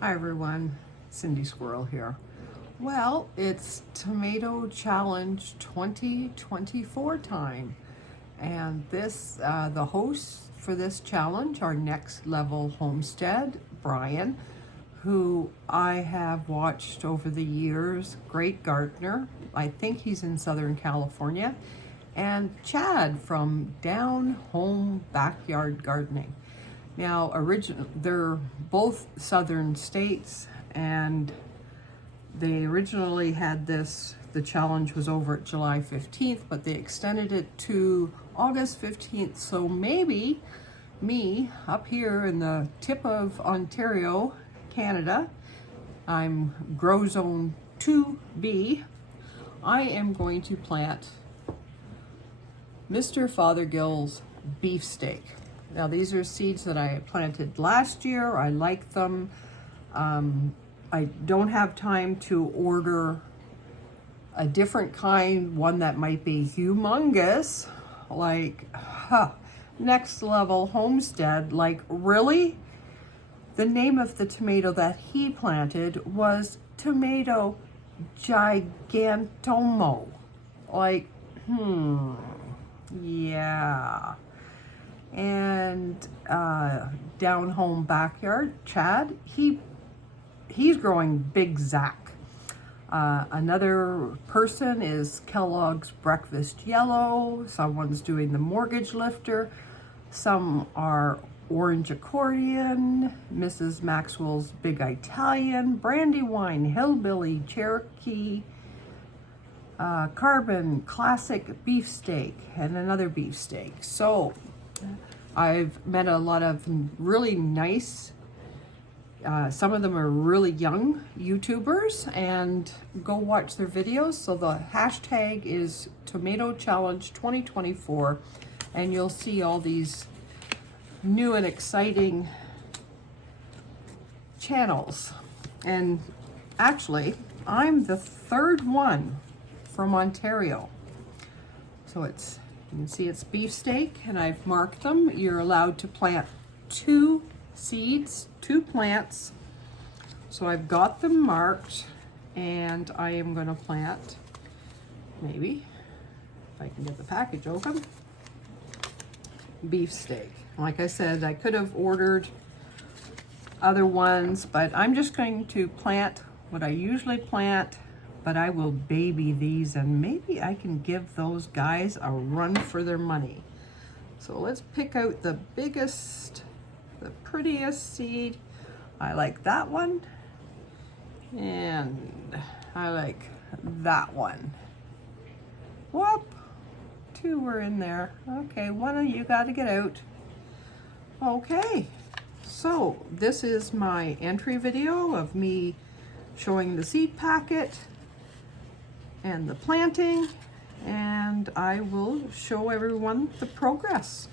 Hi everyone, Cindy Squirrel here. Well, it's Tomato Challenge 2024 time, and the hosts for this challenge are Next Level Homestead, Brian, who I have watched over the years, great gardener. I think he's in Southern California, and Chad from Down Home Backyard Gardening. Now, they're both southern states, and they originally had the challenge was over at July 15th, but they extended it to August 15th. So maybe me up here in the tip of Ontario, Canada, I'm Grow Zone 2B, I am going to plant Mr. Fothergill's beefsteak. Now these are seeds that I planted last year. I like them. I don't have time to order a different kind, one that might be humongous, like Next Level Homestead. Like, really? The name of the tomato that he planted was Tomato Gigantomo. Like, yeah. And Down Home Backyard, Chad, he's growing Big Zack. Another person is Kellogg's Breakfast Yellow. Someone's doing the Mortgage Lifter. Some are Orange Accordion, Mrs. Maxwell's Big Italian, Brandywine, Hillbilly, Cherokee, Carbon, Classic Beefsteak, and another beefsteak. So I've met a lot of really nice, some of them are really young YouTubers, and go watch their videos. So the hashtag is Tomato Challenge 2024, and you'll see all these new and exciting channels. And actually, I'm the third one from Ontario. So you can see it's beefsteak, and I've marked them. You're allowed to plant 2 seeds, 2 plants. So I've got them marked, and I am going to plant, maybe, if I can get the package open, beefsteak. Like I said, I could have ordered other ones, but I'm just going to plant what I usually plant. But I will baby these, and maybe I can give those guys a run for their money. So let's pick out the biggest, the prettiest seed. I like that one, and I like that one. Whoop, 2 were in there. Okay, one of you got to get out. Okay, so this is my entry video of me showing the seed packet and the planting, and I will show everyone the progress.